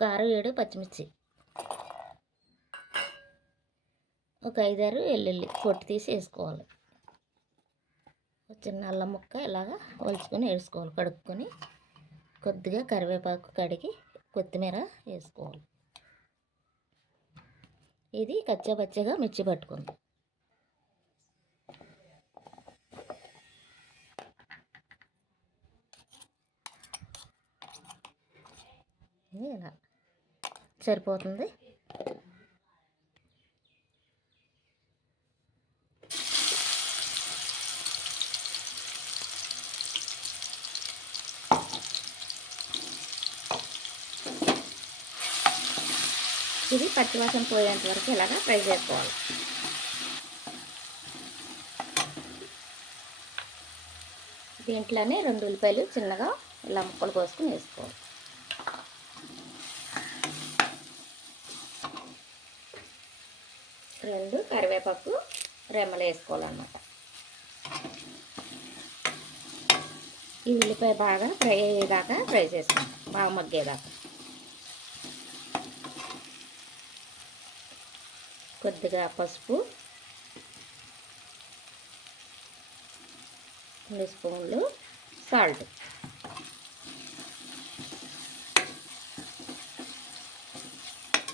కారం 7 పచ్చిమిర్చి, ఒక 5-6 వెల్లుల్లి పొట్టు తీసి వేసుకోవాలి. చిన్న అల్లం ముక్క ఇలాగా ఒలుచుకొని వేసుకోవాలి. కడుక్కొని కొద్దిగా కరివేపాకు కడిగి కొత్తిమీర వేసుకోవాలి. ఇది కచ్చాపచ్చగా మిర్చి పట్టుకుంది. ఇలా సరిపోతుంది. ఇది పచ్చివాసన పోయేంత వరకు ఇలాగా ఫ్రై చేసుకోవాలి. దీంట్లోనే 2 ఉల్లిపాయలు చిన్నగా ఇలా ముక్కలు కోసుకుని వేసుకోవాలి. 2 కరివేపాకు రెమ్మలు వేసుకోవాలన్నమాట. ఈ ఉల్లిపాయ బాగా ఫ్రై అయ్యేదాకా ఫ్రై చేసుకోండి, బాగా మగ్గేదాకా. కొద్దిగా పసుపు, 2 స్పూన్లు సాల్ట్,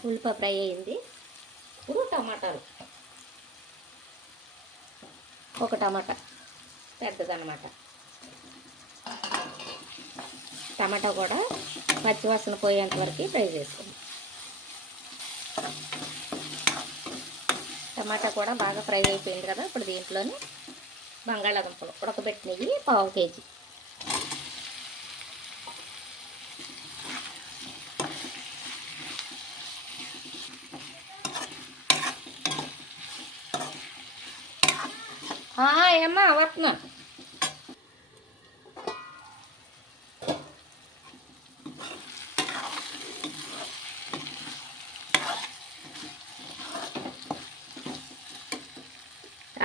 ఉల్లిపాయ ఫ్రై అయింది. ఇప్పుడు టమాటాలు, ఒక టమాటా పెద్దదన్నమాట. టమాటా కూడా పచ్చివాసన పోయేంత వరకు ఫ్రై చేసుకోండి. టమాటా కూడా బాగా ఫ్రై అయిపోయింది కదా. ఇప్పుడు దీంట్లోని బంగాళాదుంపలు ఉడకబెట్టినవి 1/2 కేజీ, ఏమ్మా వస్తున్నా.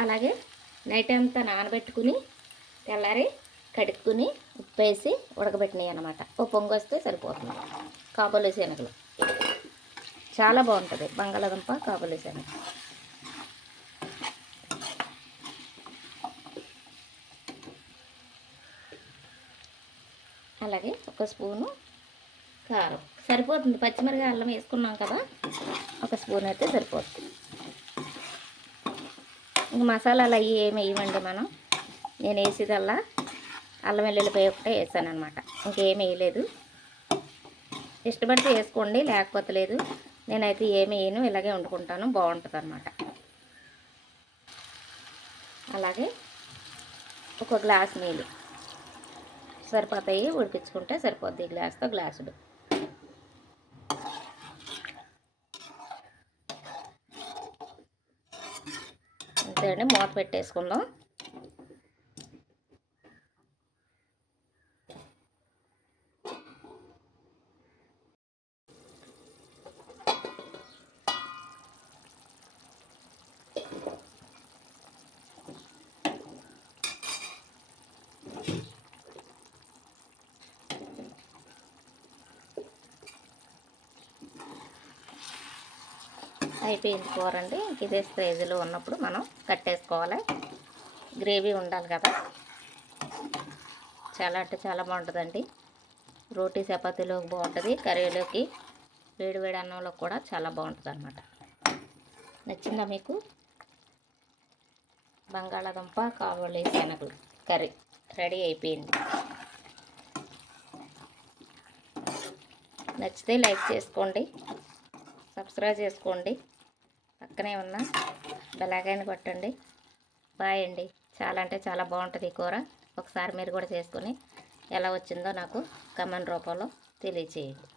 అలాగే నైట్ అంతా నానబెట్టుకుని తెల్లారి కడుక్కుని ఉప్పు వేసి ఉడకబెట్టినాయి అన్నమాట. ఓ పొంగు వస్తే సరిపోతుంది. కాబూలి శనగలు చాలా బాగుంటుంది. బంగాళాదుంప కాబూలి శనగ. అలాగే 1 స్పూను కారం సరిపోతుంది. పచ్చిమిరపకాయ అల్లం వేసుకున్నాం కదా, 1 స్పూన్ అయితే సరిపోతుంది. ఇంక మసాలాలు అవి ఏమి వేయమండి మనం. నేను వేసేదల్లా అల్లం వెల్లుల్లిపాయ ఒకటే వేసాను అనమాట. ఇంకేమి వేయలేదు. ఇష్టపడితే వేసుకోండి, లేకపోతే లేదు. నేనైతే ఏమి వేయను, ఇలాగే వండుకుంటాను, బాగుంటుంది అనమాట. అలాగే 1 గ్లాస్ నీళ్ళు సరిపోతాయి, ఉడికించుకుంటే సరిపోద్ది. ఈ గ్లాస్తో గ్లాసుడు. అంతే అండి, మూత పెట్టేసుకుందాం. అయిపోయింది కూర అండి. ఇదే స్టేజ్లో ఉన్నప్పుడు మనం కట్టేసుకోవాలి. గ్రేవీ ఉండాలి కదా. చాలా అంటే చాలా బాగుంటుందండి. రోటీ చపాతీలోకి బాగుంటుంది, కర్రీలోకి వేడి వేడి అన్నంలో కూడా చాలా బాగుంటుంది అన్నమాట. నచ్చిందా మీకు? బంగాళాదుంప కాబూలి శనగలు కర్రీ రెడీ అయిపోయింది. నచ్చితే లైక్ చేసుకోండి, సబ్స్క్రైబ్ చేసుకోండి, పక్కనే ఉన్న బెల్ ఐకాన్ కొట్టండి. బాయ్ అండి. చాలా అంటే చాలా బాగుంటుంది ఈ కూర. ఒకసారి మీరు కూడా చేసుకొని ఎలా వచ్చిందో నాకు కామెంట్ రూపంలో తెలియచేయండి.